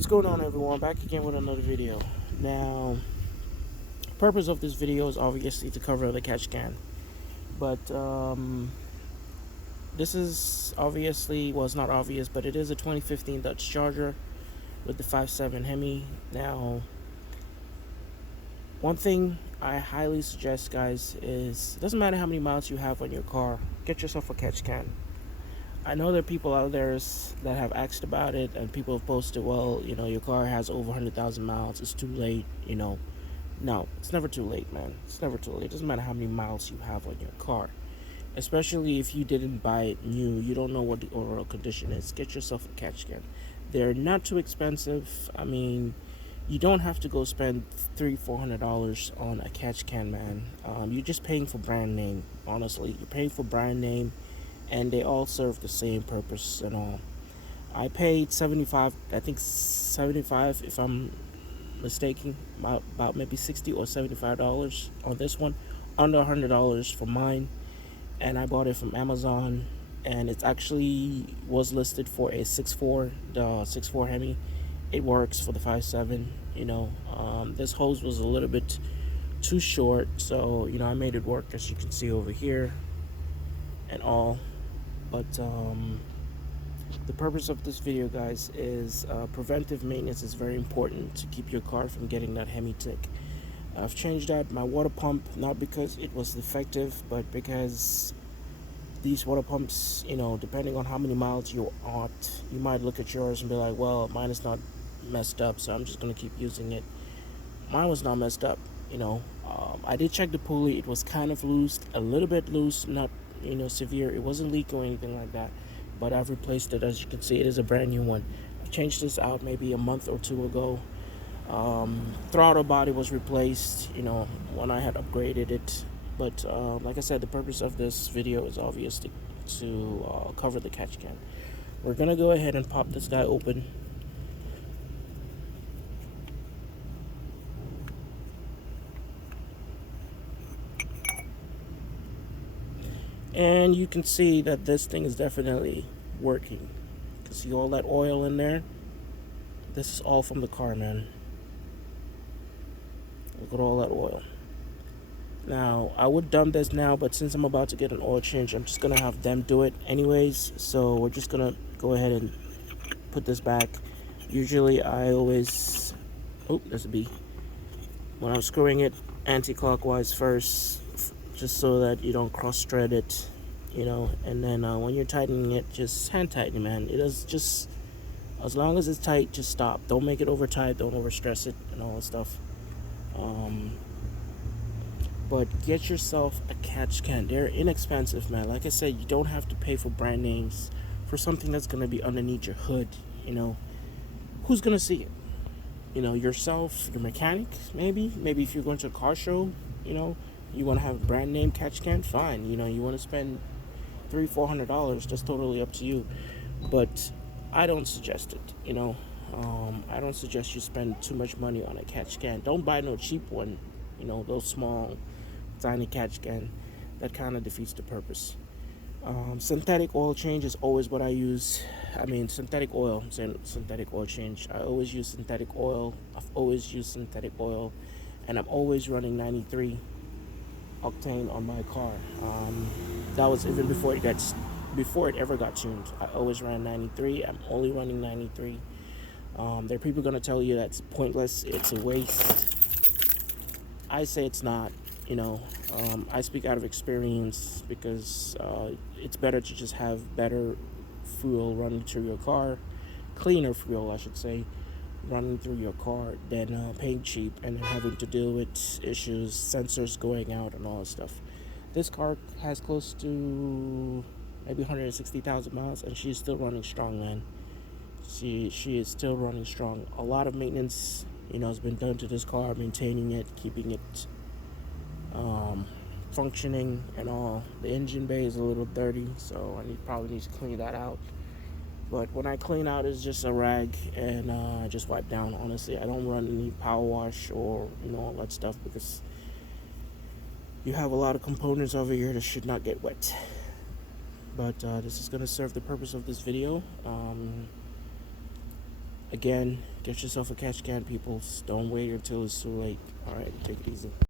What's going on, everyone? Back again with another video. Now, purpose of this video is obviously to cover the catch can, but this is obviously, well, it's not obvious, but it is a 2015 Dodge Charger with the 5.7 Hemi. Now, one thing I highly suggest, guys, is it doesn't matter how many miles you have on your car, get yourself a catch can. I know there are people out there that have asked about it, and people have posted, well, your car has over 100,000 miles, it's too late, No, it's never too late, man. It's never too late. It doesn't matter how many miles you have on your car. Especially if you didn't buy it new, you don't know what the overall condition is. Get yourself a catch can. They're not too expensive. I mean, you don't have to go spend $300-400 on a catch can, man. You're just paying for brand name, honestly. You're paying for brand name, and they all serve the same purpose and all. I paid 75, I think 75 if I'm mistaken, about maybe $60 or $75 on this one, under $100 for mine, and I bought it from Amazon, and it actually was listed for a 6.4, the 6.4 Hemi. It works for the 5.7. This hose was a little bit too short, so I made it work, as you can see over here and all. But the purpose of this video, guys, is preventive maintenance is very important to keep your car from getting that Hemi tick. I've changed out my water pump, not because it was defective, but because these water pumps, depending on how many miles you're on, you might look at yours and be like, well, mine is not messed up, so I'm just going to keep using it. Mine was not messed up. I did check the pulley. It was kind of loose, a little bit loose, not severe. It wasn't leaking or anything like that, but I've replaced it. As you can see, it is a brand new one. I changed this out maybe a month or two ago. Throttle body was replaced, when I had upgraded it. But like I said, the purpose of this video is obvious to cover the catch can. We're gonna go ahead and pop this guy open. And you can see that this thing is definitely working. You can see all that oil in there. This is all from the car, man. Look at all that oil. Now, I would dump this now, but since I'm about to get an oil change, I'm just going to have them do it anyways. So we're just going to go ahead and put this back. Usually I always... Oh, there's a bee. When I'm screwing it anti-clockwise first, just so that you don't cross-thread it, and then when you're tightening it, just hand tighten, man. It is just, as long as it's tight, just stop. Don't make it over tight, don't overstress it and all that stuff. But get yourself a catch can. They're inexpensive, man. Like I said, you don't have to pay for brand names for something that's going to be underneath your hood. Who's going to see it? Yourself, your mechanic, maybe if you're going to a car show, you want to have a brand name catch can, fine. You want to spend $300-400, that's totally up to you. But I don't suggest it. I don't suggest you spend too much money on a catch can. Don't buy no cheap one. Those small, tiny catch can. That kind of defeats the purpose. Synthetic oil change is always what I use. Synthetic oil change. I always use synthetic oil. I've always used synthetic oil, and I'm always running 93 octane on my car. That was even before it ever got tuned. I always ran 93. I'm only running 93. There are people going to tell you that's pointless, it's a waste. I say it's not. I speak out of experience, because it's better to just have better fuel running through your car, cleaner fuel, I should say, running through your car than paying cheap and then having to deal with issues, sensors going out and all that stuff. This car has close to maybe 160,000 miles, and she's still running strong, man. She is still running strong. A lot of maintenance, has been done to this car, maintaining it, keeping it functioning and all. The engine bay is a little dirty, so I probably need to clean that out. But when I clean out, it's just a rag, and I just wipe down. Honestly, I don't run any power wash or all that stuff, because you have a lot of components over here that should not get wet. But this is going to serve the purpose of this video. Again, Get yourself a catch can, people. Don't wait until it's too late. All right, take it easy.